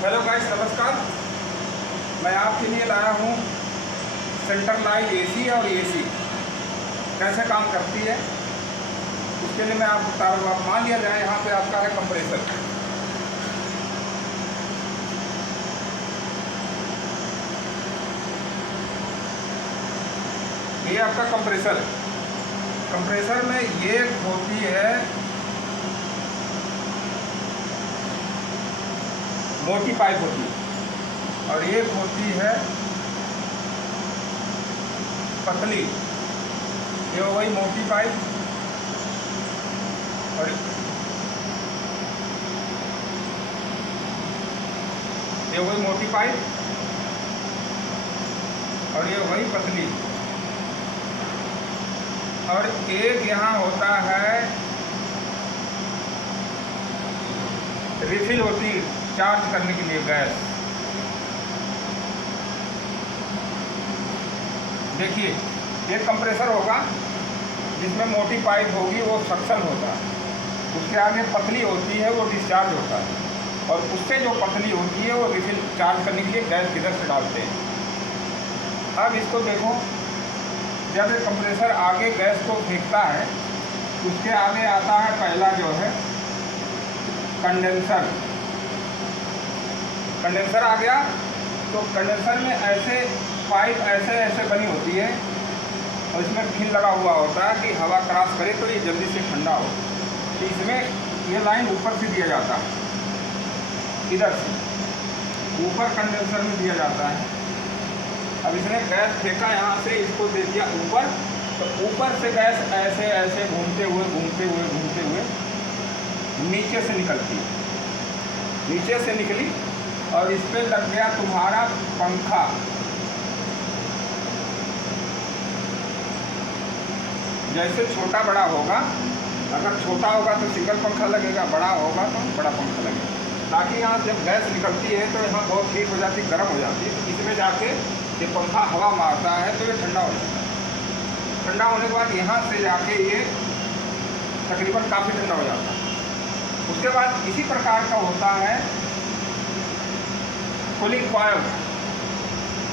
Hello guys, नमस्कार। मैं आपके लिए लाया हूँ सेंट्रलाइज एसी और एसी कैसे काम करती है उसके लिए मैं आपको बता रहा हूँ। मान लिया जाए यहाँ पे आपका है कंप्रेसर। ये आपका कंप्रेसर है। कंप्रेसर में ये होती है मोटी पाइप होती है और एक होती है पतली। ये हो गई मोटी पाइप और ये हो गई मोटी पाइप और ये हो गई पतली। और एक यहाँ होता है रिफिल होती है चार्ज करने के लिए गैस। देखिए, एक कंप्रेसर होगा जिसमें मोटी पाइप होगी, वो सक्शन होता है। उसके आगे पतली होती है, वो डिस्चार्ज होता है। और उससे जो पतली होती है वो रिफिल चार्ज करने के लिए गैस किधर से डालते हैं। अब इसको देखो, जब एक कंप्रेसर आगे गैस को फेंकता है उसके आगे आता है पहला जो है कंडेंसर। कंडेंसर आ गया तो कंडेंसर में ऐसे पाइप ऐसे बनी होती है और इसमें फिल लगा हुआ होता है कि हवा क्रॉस करे तो ये जल्दी से ठंडा हो। तो इसमें ये लाइन ऊपर से दिया जाता है, इधर से ऊपर कंडेंसर में दिया जाता है। अब इसने गैस फेंका यहाँ से, इसको दे दिया ऊपर, तो ऊपर से गैस ऐसे घूमते हुए नीचे से निकलती है। नीचे से निकली और इस पर लग गया तुम्हारा पंखा। जैसे छोटा बड़ा होगा, अगर छोटा होगा तो सिंगल पंखा लगेगा, बड़ा होगा तो बड़ा पंखा लगेगा, ताकि यहाँ जब गैस निकलती है तो यहाँ बहुत हीट हो जाती है, गर्म हो जाती है। तो इसमें जाके ये पंखा हवा मारता है तो ये ठंडा हो जाता है। ठंडा होने के बाद यहाँ से जाके ये तकरीबन काफ़ी ठंडा हो जाता है। उसके बाद इसी प्रकार का होता है कूलिंग कॉइल।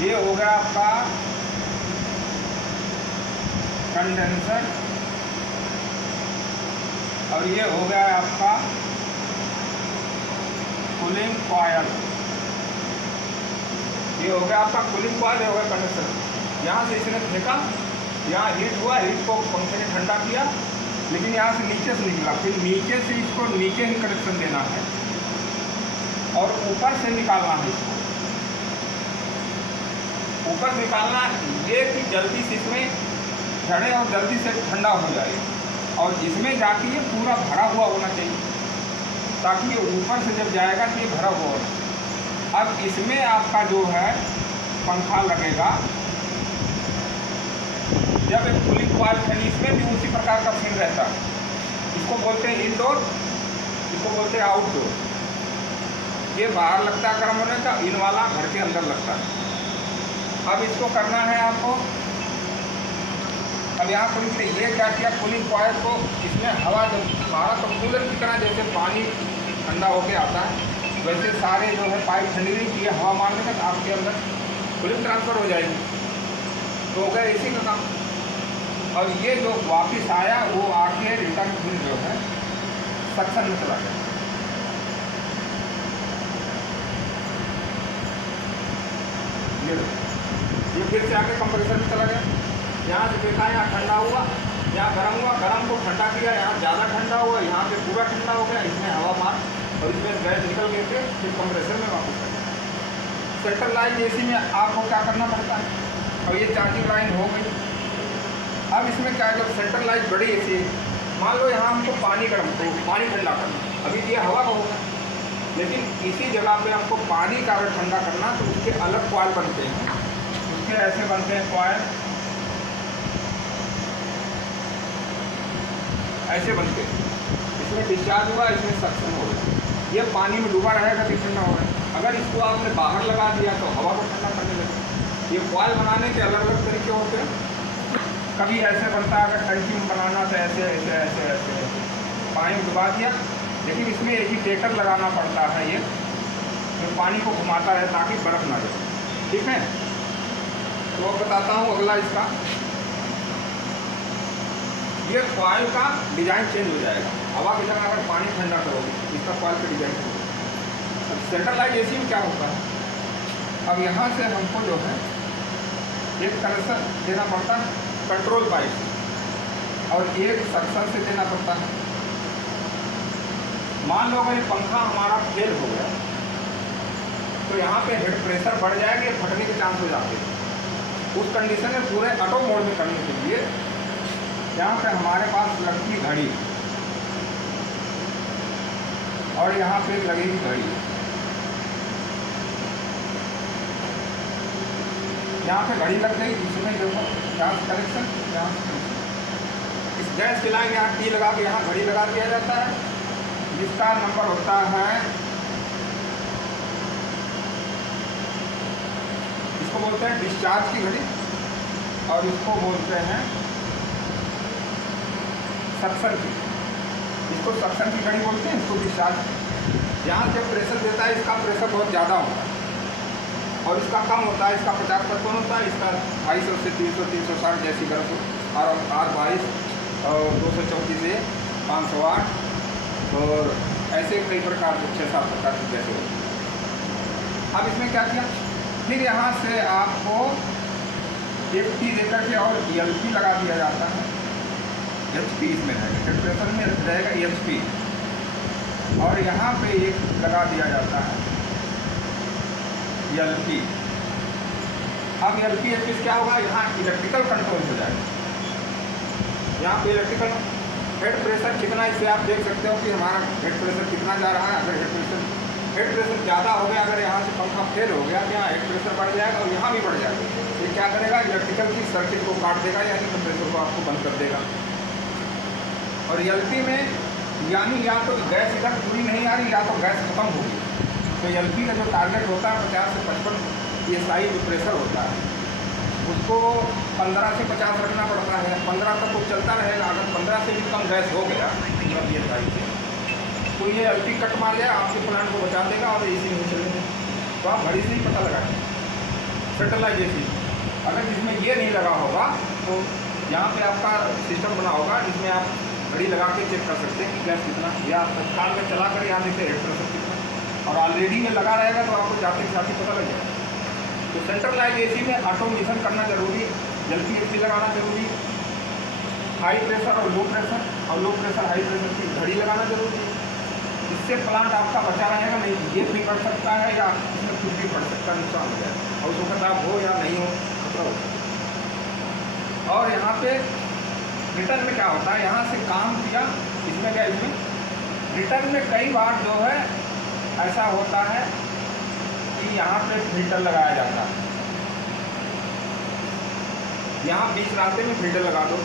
ये हो गया आपका कंडेंसर और ये हो गया आपका कूलिंग कॉइल। ये हो गया आपका कूलिंग कॉइल, हो गया कंडेंसर। यहाँ से इसने फेंका, यहाँ हीट हुआ, हीट को पंखे ने ठंडा किया, लेकिन यहाँ से नीचे से निकला। फिर नीचे से इसको नीचे ही कनेक्शन देना है और ऊपर से निकालना है इसको। ऊपर निकालना ये कि जल्दी से इसमें झड़े और जल्दी से ठंडा हो जाए। और इसमें जाके ये पूरा भरा हुआ होना चाहिए, ताकि ये ऊपर से जब जाएगा तो ये भरा हुआ होगा। अब इसमें आपका जो है पंखा लगेगा। जब एक कूलिंग कॉइल है, इसमें भी उसी प्रकार का फिल रहता है। इसको बोलते हैं इनडोर, इसको बोलते हैं आउटडोर। ये बाहर लगता है गर्म होने का, इन वाला घर के अंदर लगता है। अब इसको करना है आपको। अब यहाँ पर ये क्या किया, कूलिंग कॉइल को इसमें हवा जब मारा तो कूलर की तरह जैसे पानी ठंडा होके आता है, वैसे सारे जो है पाइप ठंडी नहीं किए, हवा मारने तक आपके अंदर कूलिंग ट्रांसफ़र हो जाएगी। तो हो गया इसी का काम। और ये जो वापस आया वो आके रिटर्न फिर जो है सक्शन में चला गया। ये फिर से आके कंप्रेसर में चला गया। यहाँ से देखा, यहाँ ठंडा हुआ, यहाँ गर्म हुआ, गर्म को ठंडा किया, यहाँ ज़्यादा ठंडा हुआ, यहाँ पे पूरा ठंडा हो गया। इसमें हवा मार और इसमें गैस निकल गए थे, फिर कंप्रेसर में वापस आ गया। सेंट्रलाइज एसी में आपको क्या करना पड़ता है, और ये चार्जिंग लाइन हो गई। अब इसमें क्या है, जब सेंट्रलाइज बड़ी एसी, मान लो यहाँ हमको पानी गर्म तो पानी ठंडा करना, अभी ये हवा का होगा, लेकिन इसी जगह पे हमको पानी का अगर ठंडा करना तो उसके अलग कॉइल बनते हैं। उसके ऐसे बनते हैं कॉइल, ऐसे बनते हैं। इसमें डिस्चार्ज हुआ, इसमें सक्शन हो गया। ये पानी में डूबा रहेगा तो ठंडा हो रहा है। अगर इसको आपने बाहर लगा दिया तो हवा को ठंडा करने लगे। ये कॉइल बनाने के अलग अलग तरीके होते हैं। कभी ऐसे बनता है, अगर टंकी में बनाना तो ऐसे पानी में डुबा दिया, लेकिन इसमें एजिटेटर लगाना पड़ता है। ये में पानी को घुमाता है ताकि बर्फ़ ना जमे। ठीक है, तो अब बताता हूँ अगला इसका। ये कॉइल का डिज़ाइन चेंज हो जाएगा, हवा की जगह अगर पानी ठंडा करोगे इसका कॉइल का डिज़ाइन चेंज हो जाएगा। अब सेंट्रलाइज एसी में क्या होता है, अब यहाँ से हमको जो है एक कनेक्शन देना पड़ता है कंट्रोल पाइप से और एक सक्शन से देना पड़ता है। मान लो अगर ये पंखा हमारा फेल हो गया तो यहाँ पे हेड प्रेशर बढ़ जाएगा, फटने के चांस हो जाते हैं। उस कंडीशन में पूरे ऑटो मोड में करने के लिए यहाँ पे हमारे पास लगती है घड़ी और यहाँ पे लगेगी घड़ी। यहाँ पे घड़ी लग गई, इसमें देखो गैस कनेक्शन, इस गैस की लाइन यहाँ टी लगा के यहाँ घड़ी लगा दिया जाता है, जिसका नंबर होता है, इसको बोलते हैं डिस्चार्ज की घड़ी और इसको बोलते हैं सक्शन की। इसको सक्शन की घड़ी बोलते हैं, इसको डिस्चार्ज। यहाँ जब प्रेशर देता है इसका प्रेशर बहुत ज़्यादा होता है और इसका कम होता है, इसका 50% होता है, इसका 250 से 300 360 जैसी गर्म हो और R22 और 234 से 508 और ऐसे कई प्रकार के 6-7 प्रकार के जैसे होते हैं। अब इसमें क्या किया, फिर यहाँ से आपको एक टी देकर के और ELP लगा दिया जाता है। HP इसमें रहेगा, हेड प्रेशर में रहेगा HP और यहाँ पे एक लगा दिया जाता है ELP। अब ELP क्या होगा, यहाँ इलेक्ट्रिकल कंट्रोल हो जाएगा। यहाँ पे इलेक्ट्रिकल हेड प्रेशर कितना, इससे आप देख सकते हो कि हमारा हेड प्रेशर कितना जा रहा है। अगर हेड प्रेशर ज़्यादा हो गया, अगर यहाँ से पंखा फेल हो गया तो यहाँ हेड प्रेशर बढ़ जाएगा और यहाँ भी बढ़ जाएगा। ये क्या करेगा, इलेक्ट्रिकल की सर्किट को काट देगा, यानी कंप्रेसर को आपको बंद कर देगा। और ELP में यानी या तो गैस इधर पूरी नहीं आ रही या तो गैस खत्म होगी, तो ELP का जो टारगेट होता है 50 से 55 PSI जो प्रेशर होता है उसको 15 से 50 रखना पड़ता है। 15 तक वो चलता रहेगा। अगर 15 से भी कम गैस हो गया PSI से तो ये ELP कट मार जाए, आपके प्लांट को बचा देगा और AC नहीं चलेगा। तो आप घड़ी से ही पता लगाएं। सेंट्रलाइज AC अगर जिसमें ये नहीं लगा होगा तो यहाँ पे आपका सिस्टम बना होगा जिसमें आप घड़ी लगा के चेक कर सकते हैं कि गैस कितना, या तत्काल में चला कर यहाँ देखते हेड प्रेशर कितना, और ऑलरेडी में लगा रहेगा तो आपको जाते के साथ ही पता लग जाएगा। तो सेंट्रलाइज AC में ऑटोमेशन करना जरूरी है, जल्दी AC लगाना जरूरी है, हाई प्रेशर और लो प्रेशर हाई प्रेशर की घड़ी लगाना जरूरी है। इससे प्लांट आपका बचा रहेगा, नहीं ये भी बढ़ सकता है या इसमें कुछ भी बढ़ सकता है, नुकसान हो जाएगा और उसको खतरा हो या नहीं हो खतरा हो। और यहाँ पे रिटर्न में क्या होता है, यहाँ से काम किया, इसमें क्या, इसमें रिटर्न में कई बार जो है ऐसा होता है कि यहाँ पे फिल्टर लगाया जाता है। यहाँ बीच रास्ते में फिल्टर लगा दो।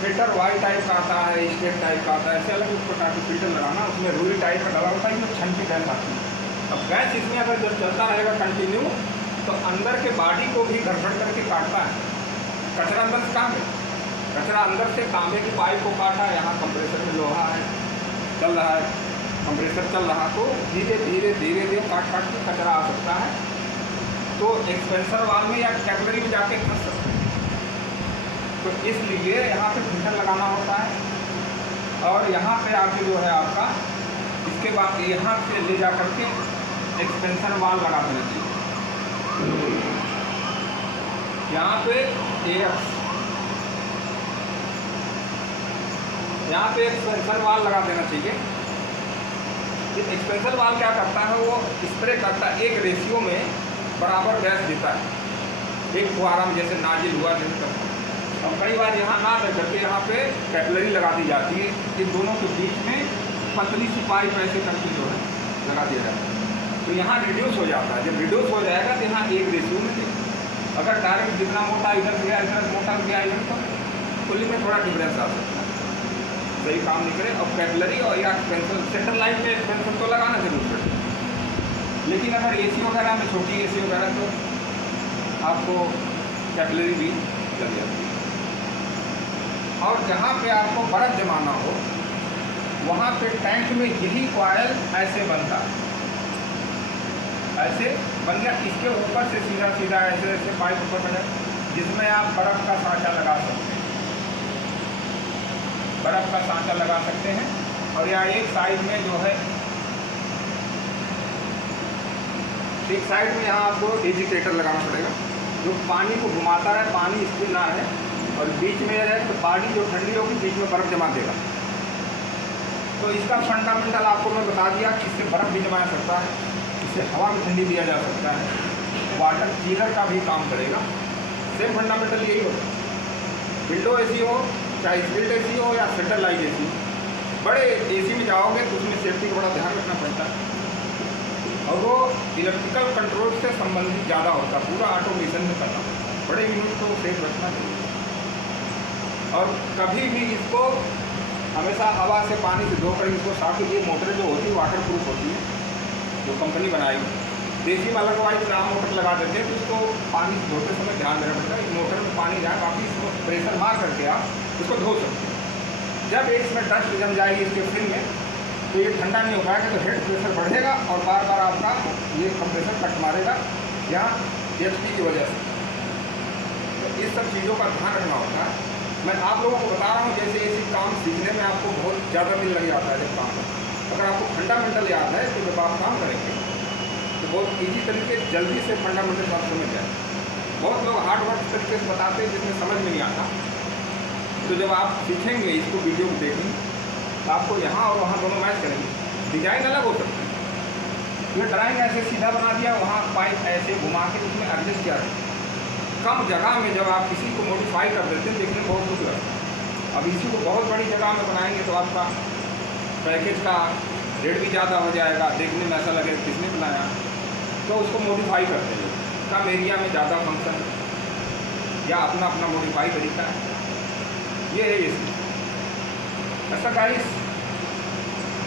फिल्टर वाई टाइप का आता है, स्टेट टाइप का आता है, ऐसे अलग अलग प्रकार के फिल्टर लगाना। उसमें रूई टाइप का डाला होता है, इसमें छन की गैस आती है। अब गैस इसमें अगर जब चलता रहेगा कंटिन्यू तो अंदर के बॉडी को भी घर्षण करके काटता है। कचरा अंदर से काम है, कचरा अंदर से तांबे की पाइप को काटा, यहाँ कंप्रेसर में लोहा है चल रहा है, कंप्रेसर चल रहा, तो धीरे धीरे काट काट के कचरा आ सकता है, तो एक्सपेंसर वाल में या कैपिलरी में जाके फंस सकता है। तो इसलिए यहाँ पे फिल्टर लगाना होता है और यहाँ पे आके जो है आपका इसके बाद यहाँ से ले जा करके एक्सपेंशन वाल लगा देना चाहिए। यहाँ पे एक्सपेंशन वाल लगा देना चाहिए। ये एक्सपेंशन वाल क्या करता है, वो स्प्रे करता है, एक रेशियो में बराबर गैस देता है, एक फुहारा में जैसे नाजिल हुआ जैसे करता है। अब कई बार यहाँ ना रह करके यहाँ पे कैपिलरी लगा दी जाती है, इन दोनों के बीच में पतली सी पाइप ऐसे करके जो है लगा दिया जाता है, तो यहाँ रिड्यूस हो जाता है। जब रिड्यूस हो जाएगा तो यहाँ एक रेशियो में देगा। अगर डायरेक्ट जितना मोटा इधर गया इधर मोटा गया इधर, तो कुल में थोड़ा डिफरेंस आ सकता है, सही काम नहीं करे। और कैपिलरी और या एक्सपेंशन, सेंट्रल लाइन में एक्सपेंशन तो लगाना जरूर पड़ेगा, लेकिन अगर AC वगैरह में छोटी AC वगैरह तो आपको कैपिलरी भी लग जाती है। और जहाँ पे आपको बर्फ़ जमाना हो वहाँ पे टैंक में यही कॉइल ऐसे बनता है, ऐसे बन गया। इसके ऊपर से सीधा सीधा ऐसे ऐसे पाइप ऊपर बना, जिसमें आप बर्फ़ का सांचा लगा सकते हैं, बर्फ़ का सांचा लगा सकते हैं। और या एक साइड में जो है, एक साइड में यहाँ आपको एजिटेटर लगाना पड़ेगा, जो पानी को घुमाता है, पानी स्पिन ना है, और बीच में रहे तो पानी जो ठंडी होगी बीच में बर्फ़ जमा देगा। तो इसका फंडामेंटल आपको मैं बता दिया कि इससे बर्फ़ भी जमाया सकता है, इससे हवा भी ठंडी दिया जा सकता है, वाटर चीलर का भी काम करेगा। सेम फंडामेंटल यही होता है। विंडो एसी हो, चाहे स्प्लिट एसी हो या सेंट्रलाइज एसी, बड़े एसी में जाओगे तो उसमें सेफ्टी का बड़ा ध्यान रखना पड़ता है, और वो इलेक्ट्रिकल कंट्रोल से संबंधित ज़्यादा होता है, पूरा ऑटोमेशन में करना पड़ता है। बड़े यूनिट को सेफ रखना चाहिए, और कभी भी इसको हमेशा हवा से पानी से धोकर इसको साफ कीजिए। मोटरें जो होती है वाटर प्रूफ होती है, जो कंपनी बनाएगी। देसी में अलग वाइज नाम मोटर लगा देते हैं, तो उसको पानी से धोते समय ध्यान देना पड़ता है। इस मोटर में पानी जाए, बाकी इसको प्रेशर मार करके आप इसको धो सकते हैं। जब इसमें डस्ट जम जाएगी इसके फिन में, तो ये ठंडा नहीं हो पाएगा, तो हेड प्रेशर बढ़ेगा और बार बार आपका ये कंप्रेसर कट मारेगा यहाँ HP की वजह से। तो इस सब चीज़ों का ध्यान रखना होता है। मैं आप लोगों को बता रहा हूँ, जैसे ऐसी काम सीखने में आपको बहुत ज़्यादा दिन लग जाता है जब काम में। अगर आपको फंडामेंटल याद है तो जब आप काम करेंगे तो बहुत ईजी तरीके जल्दी से फंडामेंटल बात समझ जाए। बहुत लोग हार्ड वर्क तरीके से बताते हैं जिसमें समझ में नहीं आता। तो जब आप सीखेंगे इसको, वीडियो को देखेंगे, तो आपको यहाँ और वहाँ दोनों मैच करेंगे। डिजाइन अलग हो सकता है, ये ड्राइंग ऐसे सीधा बना दिया, वहाँ पाइप ऐसे घुमा के उसमें एडजस्ट किया है। कम जगह में जब आप किसी को मॉडिफाई कर देते हैं, देखने में बहुत दुख लगता है। अब इसी को बहुत बड़ी जगह में बनाएंगे तो आपका पैकेज का रेट भी ज़्यादा हो जाएगा, देखने में ऐसा लगेगा किसने बनाया। तो उसको मॉडिफाई करते हैं, कम एरिया में ज़्यादा फंक्शन, या अपना अपना मॉडिफाई तरीका है, ये है इसमें। ऐसा गाइस,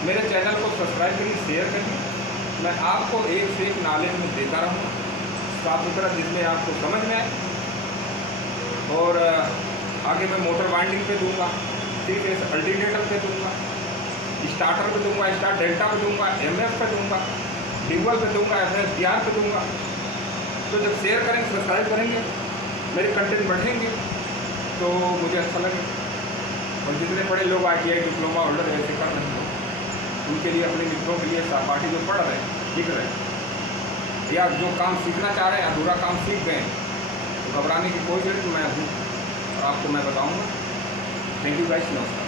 मेरे चैनल को सब्सक्राइब करिए, शेयर करिए। मैं आपको एक से एक नॉलेज में देता रहूँगा, साफ सुथरा, जिसमें आपको समझ में आए। और आगे मैं मोटर वाइंडिंग पे दूंगा, थ्री फेस अल्टरनेटर पे दूंगा, स्टार्टर पे दूंगा, स्टार डेल्टा पे दूंगा, MF पे दूंगा, ड्यूअल पे दूंगा, FSDR पे दूंगा। तो जब शेयर करेंगे, सब्सक्राइब करेंगे, मेरे कंटेंट बढ़ेंगे तो मुझे अच्छा लगेगा। और जितने बड़े लोग ITI डिप्लोमा होल्डर ऐसे कर रहे हैं, उनके लिए, अपने मित्रों के लिए, सहपाठी जो पढ़ रहे हैं, सीख रहे हैं, या जो काम सीखना चाह रहे हैं, अधूरा काम सीख गए, तो घबराने की कोई जरूरत, मैं हूँ और आपको मैं बताऊँगा। थैंक यू गाइस, नमस्कार।